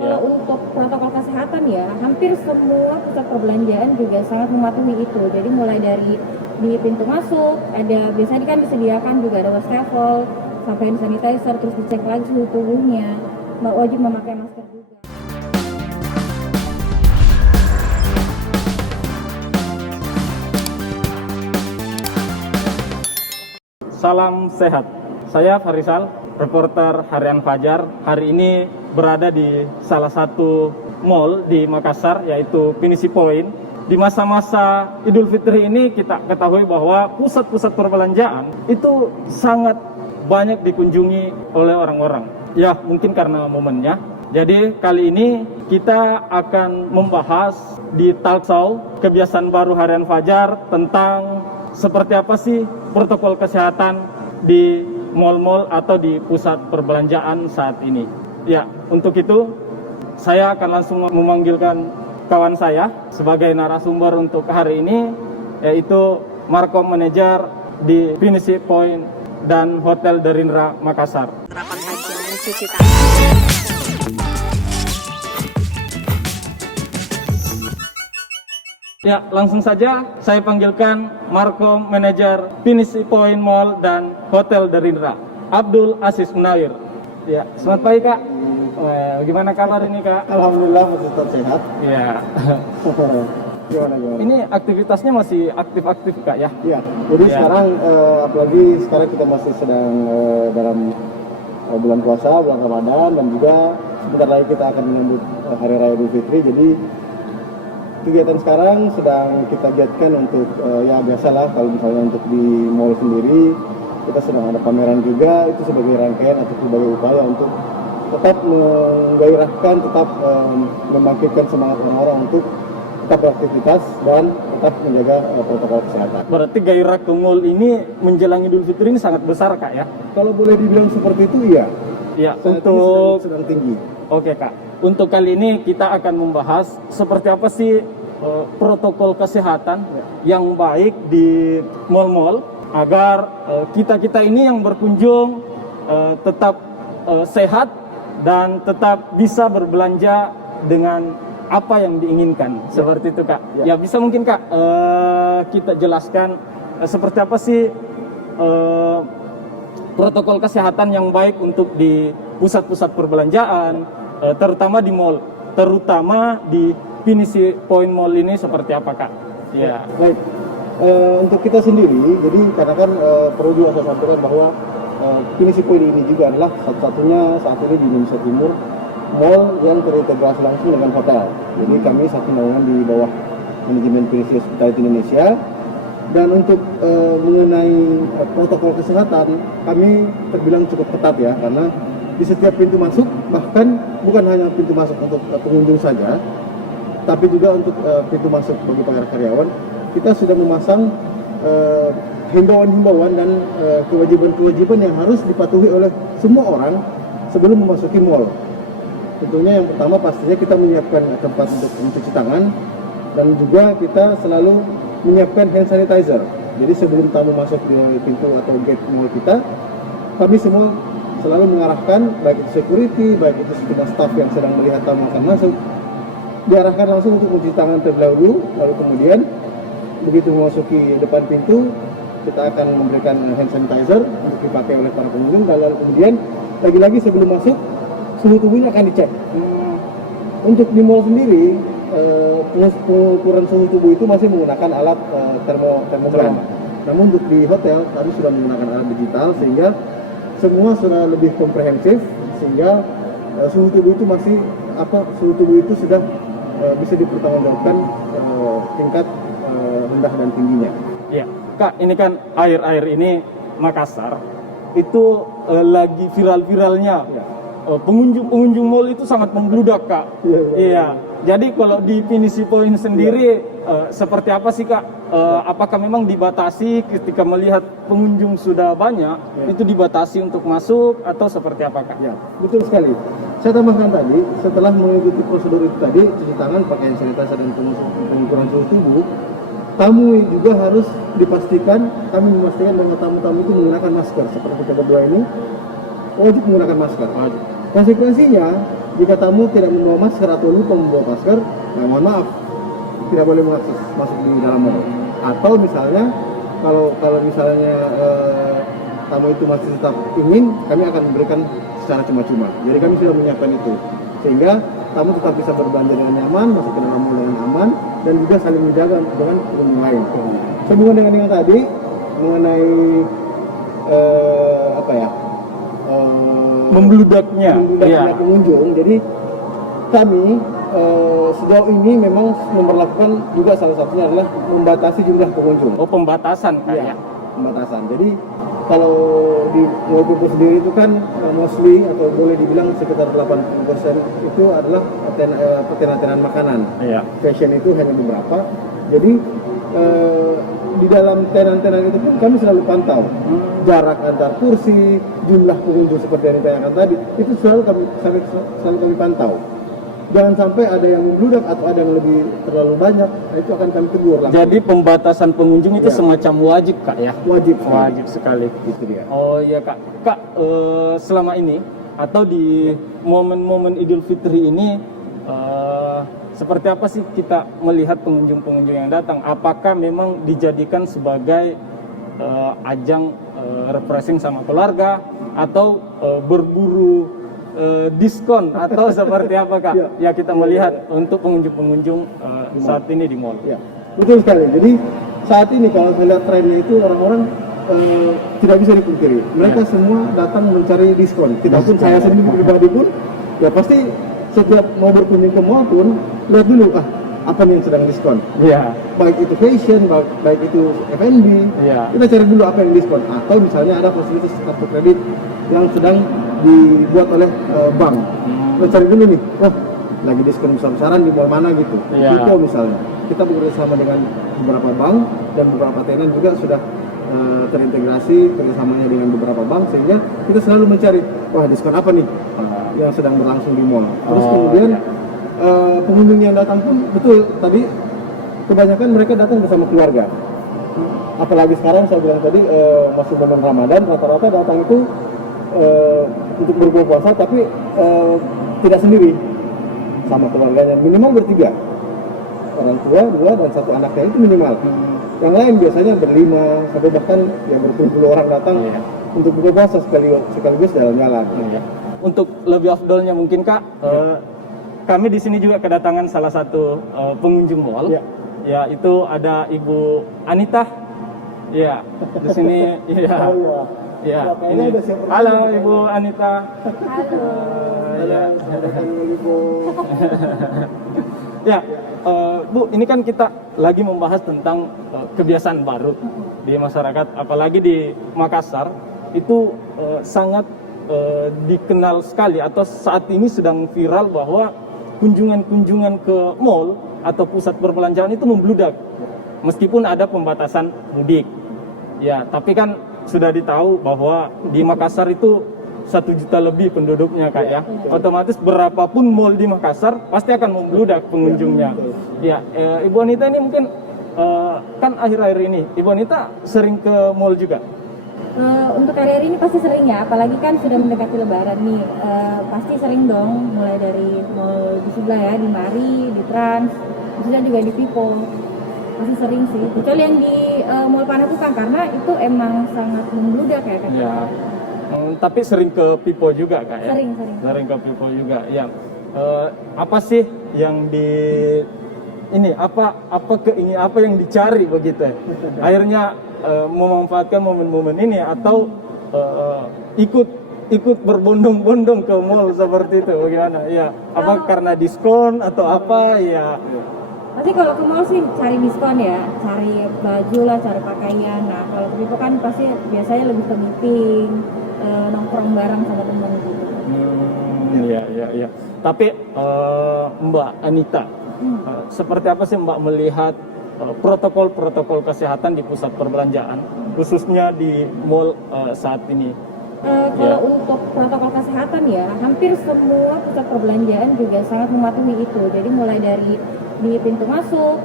Kalau untuk protokol kesehatan ya, hampir semua pusat perbelanjaan juga sangat mematuhi itu. Jadi mulai dari di pintu masuk, biasanya kan disediakan juga ada wastafel, sampai hand sanitizer, terus dicek lagi suhu tubuhnya, wajib memakai masker juga. Salam sehat. Saya Farisal, reporter Harian Fajar. Hari ini berada di salah satu mall di Makassar, yaitu Pinisi Point. Di masa-masa Idul Fitri ini kita ketahui bahwa pusat-pusat perbelanjaan itu sangat banyak dikunjungi oleh orang-orang. Ya, mungkin karena momennya. Jadi kali ini kita akan membahas di talk show kebiasaan baru Harian Fajar tentang seperti apa sih protokol kesehatan di mal-mal atau di pusat perbelanjaan saat ini. Ya, untuk itu saya akan langsung memanggilkan kawan saya sebagai narasumber untuk hari ini, yaitu Markom Manager di Pinisi Point dan Hotel Derindra Makassar. Penerapan kajian mencuci tangan. Ya, langsung saja saya panggilkan Markom Manager Pinisi Point Mall dan Hotel Derindra, Abdul Aziz Munawir. Ya, selamat pagi Kak. Gimana kabar ini Kak? Alhamdulillah masih tetap sehat. Ya. Gimana? Ini aktivitasnya masih aktif-aktif Kak ya? Iya. Jadi Ya. sekarang apalagi sekarang kita masih sedang dalam bulan puasa, bulan Ramadan, dan juga sebentar lagi kita akan menyambut Hari Raya Idul Fitri. Jadi kegiatan sekarang sedang kita giatkan untuk ya biasalah kalau misalnya untuk di mall sendiri kita sedang ada pameran juga, itu sebagai rangkaian atau sebagai upaya untuk tetap menggairahkan, tetap membangkitkan semangat orang-orang untuk tetap beraktivitas dan tetap menjaga protokol kesehatan. Berarti gairah ke mall ini menjelang Idul Fitri ini sangat besar Kak ya? Kalau boleh dibilang seperti itu, iya. Ya, Saat ini untuk sedang tinggi. Oke Kak, untuk kali ini kita akan membahas seperti apa sih protokol kesehatan yang baik di mal-mal agar kita-kita ini yang berkunjung tetap sehat dan tetap bisa berbelanja dengan apa yang diinginkan, seperti itu Kak. Ya, bisa mungkin Kak kita jelaskan seperti apa sih protokol kesehatan yang baik untuk di pusat-pusat perbelanjaan, terutama di mall, terutama di Pinisi Point Mall ini seperti apa Kak? Ya. Baik, untuk kita sendiri, jadi karena kan perlu juga saya sampaikan bahwa Pinisi Point ini juga adalah satu-satunya saat ini di Indonesia Timur mall yang terintegrasi langsung dengan hotel. Jadi kami satu naungan di bawah manajemen Pinisi Hospitality Indonesia. Dan untuk mengenai protokol kesehatan, kami terbilang cukup ketat ya, karena di setiap pintu masuk, bahkan bukan hanya pintu masuk untuk pengunjung saja, tapi juga untuk pintu masuk bagi para karyawan, kita sudah memasang himbauan-himbauan dan kewajiban-kewajiban yang harus dipatuhi oleh semua orang sebelum memasuki mall. Tentunya yang pertama pastinya kita menyiapkan tempat untuk mencuci tangan, dan juga kita selalu menyiapkan hand sanitizer. Jadi sebelum tamu masuk di pintu atau gate mall kita, kami semua selalu mengarahkan, baik itu security, baik itu sejumlah staff yang sedang melihat tamu akan masuk, diarahkan langsung untuk mencuci tangan terlebih dahulu, lalu kemudian begitu memasuki depan pintu, kita akan memberikan hand sanitizer untuk dipakai oleh para pengunjung, dan lalu kemudian lagi-lagi sebelum masuk, suhu tubuhnya akan dicek. Untuk di mall sendiri, pengukuran suhu tubuh itu masih menggunakan alat termogram. Namun untuk di hotel kami sudah menggunakan alat digital, sehingga semua sudah lebih komprehensif, sehingga suhu tubuh itu sudah bisa dipertanggungjawabkan tingkat rendah dan tingginya. Ya, Kak, ini kan akhir-akhir ini Makassar itu lagi viral-viralnya. Ya. Pengunjung mall itu sangat membludak Kak. Iya. Jadi kalau di Pinisi Point sendiri seperti apa sih Kak? Apakah memang dibatasi ketika melihat pengunjung sudah banyak, itu dibatasi untuk masuk atau seperti apa Kak? Ya, betul sekali. Saya tambahkan tadi, setelah mengikuti prosedur itu tadi, cuci tangan, pakai hand sanitizer dan pengukuran suhu tubuh, tamu juga harus dipastikan, kami memastikan bahwa tamu-tamu itu menggunakan masker. Seperti kita berdua ini, wajib menggunakan masker. Konsekuensinya, Jika tamu tidak membawa masker atau lupa membawa masker, nah mohon maaf, tidak boleh masuk di dalam mall. Atau misalnya kalau misalnya tamu itu masih tetap ingin, kami akan memberikan secara cuma-cuma. Jadi kami sudah menyiapkan itu, sehingga tamu tetap bisa berbelanja dengan nyaman, masuk ke dalam mall dengan aman, dan juga saling menjaga dengan pengunjung lain. Sehubungan dengan yang tadi mengenai Membludaknya. membludaknya pengunjung. Jadi kami sejauh ini memang memperlakukan juga salah satunya adalah membatasi jumlah pengunjung. Oh, pembatasan Iya, kayak. pembatasan. Jadi kalau di Mall Pipo sendiri itu kan mostly atau boleh dibilang sekitar 80% itu adalah tenan-tenan makanan. Iya. Fashion itu hanya beberapa. Jadi di dalam tenan-tenan itu pun kami selalu pantau jarak antar kursi, jumlah pengunjung seperti yang ditanyakan tadi, itu selalu kami pantau. Jangan sampai ada yang membludak atau ada yang lebih terlalu banyak, nah itu akan kami tegur langsung. Jadi pembatasan pengunjung itu Ya. semacam wajib kak ya? Wajib sekali. Itu dia. Oh iya kak, selama ini atau di momen-momen Idul Fitri ini seperti apa sih kita melihat pengunjung-pengunjung yang datang? Apakah memang dijadikan sebagai ajang refreshing sama keluarga atau berburu diskon atau seperti apa kak? Ya kita melihat untuk pengunjung-pengunjung saat ini di mall. Ya, betul sekali. Jadi saat ini kalau saya lihat trennya itu orang-orang tidak bisa dipungkiri. Mereka semua datang mencari diskon. Kita pun, saya sendiri pribadi pun, ya pasti setiap mau berkunjung ke mall pun lihat dulu apa nih yang sedang diskon. Iya. Baik itu fashion, baik itu F&B. Iya. Kita cari dulu apa yang diskon. Atau misalnya ada fasilitas kartu kredit yang sedang dibuat oleh bank. Kita cari dulu nih, lagi diskon besar-besaran di mall mana gitu. Iya. Itu misalnya. Kita bekerja sama dengan beberapa bank dan beberapa tenan juga sudah terintegrasi kerjasamanya dengan beberapa bank, sehingga kita selalu mencari diskon apa nih yang sedang berlangsung di mall. Terus kemudian pengunjung yang datang pun betul tadi kebanyakan mereka datang bersama keluarga. Apalagi sekarang saya bilang tadi masuk bulan Ramadan, rata-rata datang itu untuk berbuka puasa, tapi tidak sendiri, sama keluarganya, minimal bertiga, orang tua 2 dan 1 anaknya itu minimal. Yang lain biasanya berlima sampai bahkan yang berpuluh-puluh orang datang untuk buka puasa sekaligus jalan-jalan. Untuk lebih afdolnya mungkin kak, kami di sini juga kedatangan salah satu pengunjung mall. Ya, itu ada Ibu Anita. Ya, di sini. Ya. Ya, ini. Halo Ibu Anita. Halo. Ya. Ya, Bu, ini kan kita lagi membahas tentang kebiasaan baru di masyarakat, apalagi di Makassar itu sangat dikenal sekali atau saat ini sedang viral bahwa kunjungan-kunjungan ke mall atau pusat perbelanjaan itu membludak meskipun ada pembatasan mudik. Ya, tapi kan sudah ditahu bahwa di Makassar itu 1 juta lebih penduduknya kak ya. Otomatis berapapun mall di Makassar pasti akan membludak pengunjungnya. Ya, Ibu Anita ini mungkin kan akhir-akhir ini Ibu Anita sering ke mall juga. Untuk hari-hari ini pasti sering ya, apalagi kan sudah mendekati lebaran nih. Pasti sering dong, mulai dari mall di sebelah ya, di Mari, di Trans, khususnya juga di Pipo. Pasti sering sih, kecuali yang di Mall Panakukang karena itu emang sangat membludak ya kan. Ya. Tapi sering ke Pipo juga kak ya? Sering. Sering ke Pipo juga. Ya. Apa sih yang apa yang dicari begitu ya? Akhirnya memanfaatkan momen-momen ini atau ikut berbondong-bondong ke mall seperti itu bagaimana? Ya, apa karena diskon atau apa ya? Pasti kalau ke mall sih cari diskon ya, cari baju lah, cari pakaian. Nah kalau ke Pipo kan pasti biasanya lebih ke meeting, nongkrong bareng sama teman gitu. Iya. Tapi Mbak Anita, seperti apa sih Mbak melihat protokol-protokol kesehatan di pusat perbelanjaan, khususnya di mall saat ini? Kalau untuk protokol kesehatan ya, hampir semua pusat perbelanjaan juga sangat mematuhi itu. Jadi mulai dari di pintu masuk,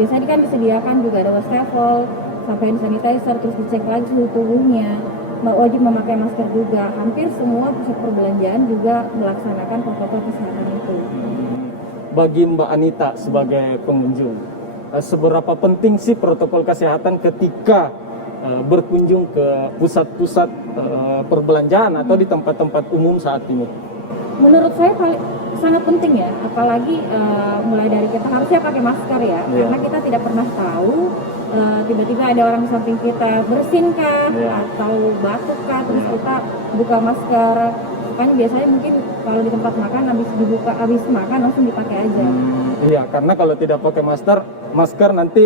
biasanya kan disediakan juga ada wastafel, sampai hand sanitizer, terus dicek lagi suhu tubuhnya. wajib memakai masker juga. Hampir semua pusat perbelanjaan juga melaksanakan protokol kesehatan itu. Bagi Mbak Anita sebagai pengunjung, seberapa penting sih protokol kesehatan ketika berkunjung ke pusat-pusat perbelanjaan atau di tempat-tempat umum saat ini? Menurut saya sangat penting ya, apalagi mulai dari kita harusnya pakai masker ya, karena kita tidak pernah tahu tiba-tiba ada orang di samping kita bersin kah atau batuk kah, terus kita buka masker. Kan biasanya mungkin kalau di tempat makan habis makan langsung dipakai aja. Iya, karena kalau tidak pakai masker nanti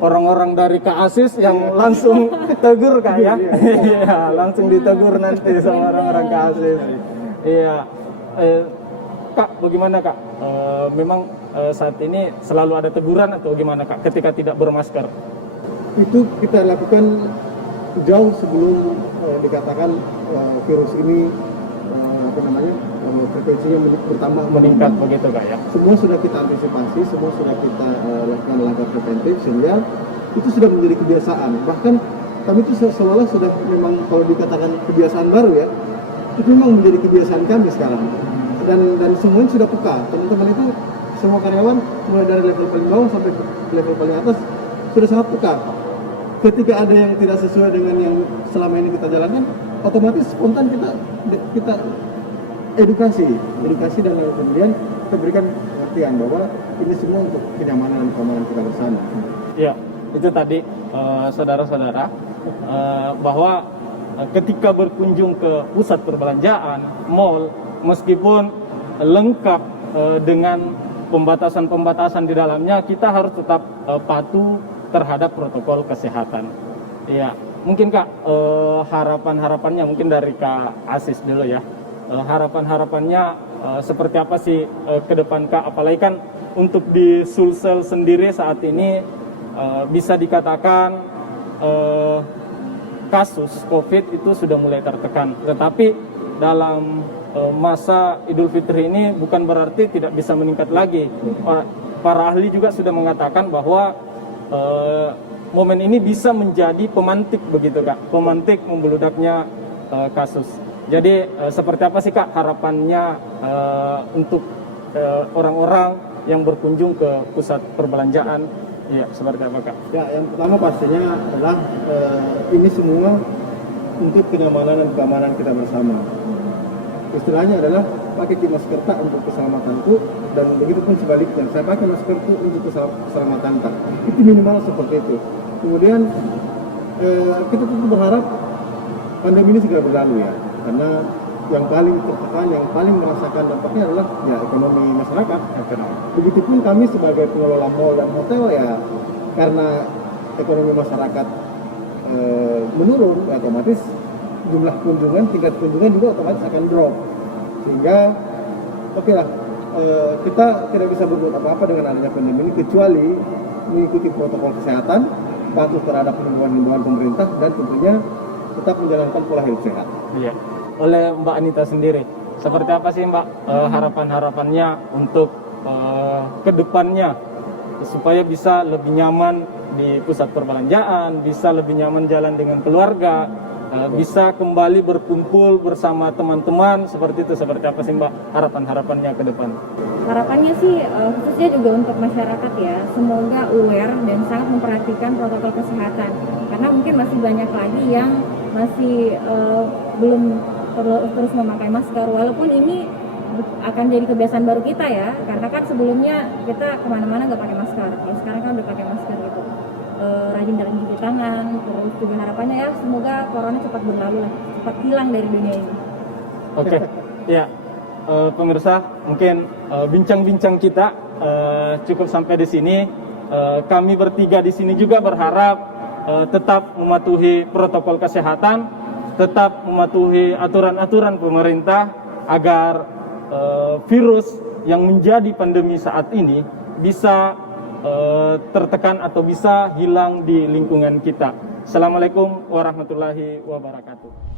orang-orang dari KASIS yang langsung tegur Kak ya. Iya, langsung ditegur nanti sama orang-orang KASIS. Iya. Kak, bagaimana Kak? Memang saat ini selalu ada teguran atau gimana Kak ketika tidak bermasker? Itu kita lakukan jauh sebelum dikatakan virus ini frekuensinya bertambah Meningkat begitu Kak ya? Semua sudah kita antisipasi, semua sudah kita lakukan langkah preventif sehingga itu sudah menjadi kebiasaan. Bahkan kami itu seolah-olah sudah memang kalau dikatakan kebiasaan baru ya, itu memang menjadi kebiasaan kami sekarang. Dan semuanya sudah peka. Teman-teman itu semua karyawan mulai dari level paling bawah sampai ke level paling atas sudah sangat peka. Ketika ada yang tidak sesuai dengan yang selama ini kita jalankan, otomatis spontan kita edukasi dan lalu kemudian kita berikan pengertian bahwa ini semua untuk kenyamanan dan keamanan kita bersama. Ya, itu tadi saudara-saudara bahwa ketika berkunjung ke pusat perbelanjaan, mall, meskipun lengkap dengan pembatasan-pembatasan di dalamnya, kita harus tetap patuh terhadap protokol kesehatan. Ya, mungkin Kak harapan-harapannya mungkin dari Kak Asis dulu ya. Harapan-harapannya seperti apa sih ke depan Kak? Apalagi kan untuk di Sulsel sendiri saat ini bisa dikatakan kasus COVID itu sudah mulai tertekan. Tetapi dalam masa Idul Fitri ini bukan berarti tidak bisa meningkat lagi. Para ahli juga sudah mengatakan bahwa momen ini bisa menjadi pemantik begitu Kak, pemantik membeludaknya kasus. Jadi seperti apa sih Kak harapannya untuk orang-orang yang berkunjung ke pusat perbelanjaan? Iya, seperti apa Kak? Ya, yang pertama pastinya adalah ini semua untuk kenyamanan dan keamanan kita bersama. Istilahnya adalah pakai masker tak untuk keselamatanku, dan begitu pun sebaliknya, saya pakai masker itu untuk keselamatan tak. Itu minimal seperti itu. Kemudian kita tentu berharap pandemi ini segera berlalu ya, karena yang paling tertekan, yang paling merasakan dampaknya adalah ya ekonomi masyarakat. Begitupun kami sebagai pengelola mall dan hotel ya, karena ekonomi masyarakat menurun, otomatis jumlah kunjungan, tingkat kunjungan juga otomatis akan drop. Sehingga oke lah, kita tidak bisa berbuat apa-apa dengan adanya pandemi ini kecuali mengikuti protokol kesehatan, patuh terhadap himbauan-himbauan pemerintah, dan tentunya tetap menjalankan pola hidup sehat. Iya. Oleh Mbak Anita sendiri, seperti apa sih Mbak harapan-harapannya untuk kedepannya supaya bisa lebih nyaman di pusat perbelanjaan, bisa lebih nyaman jalan dengan keluarga, bisa kembali berkumpul bersama teman-teman, seperti itu. Seperti apa sih Mbak harapan-harapannya ke depan? Harapannya sih khususnya juga untuk masyarakat ya, semoga aware dan sangat memperhatikan protokol kesehatan, karena mungkin masih banyak lagi yang masih belum terus memakai masker, walaupun ini akan jadi kebiasaan baru kita ya, karena kan sebelumnya kita kemana-mana nggak pakai masker, ya sekarang kan udah pakai masker gitu. Rajin dalam cuci tangan, terus juga harapannya ya semoga corona cepat berlalu lah, cepat hilang dari dunia ini. Oke, ya pemirsa, mungkin bincang-bincang kita cukup sampai di sini. Kami bertiga di sini juga berharap tetap mematuhi protokol kesehatan, tetap mematuhi aturan-aturan pemerintah agar virus yang menjadi pandemi saat ini bisa tertekan atau bisa hilang di lingkungan kita. Assalamualaikum warahmatullahi wabarakatuh.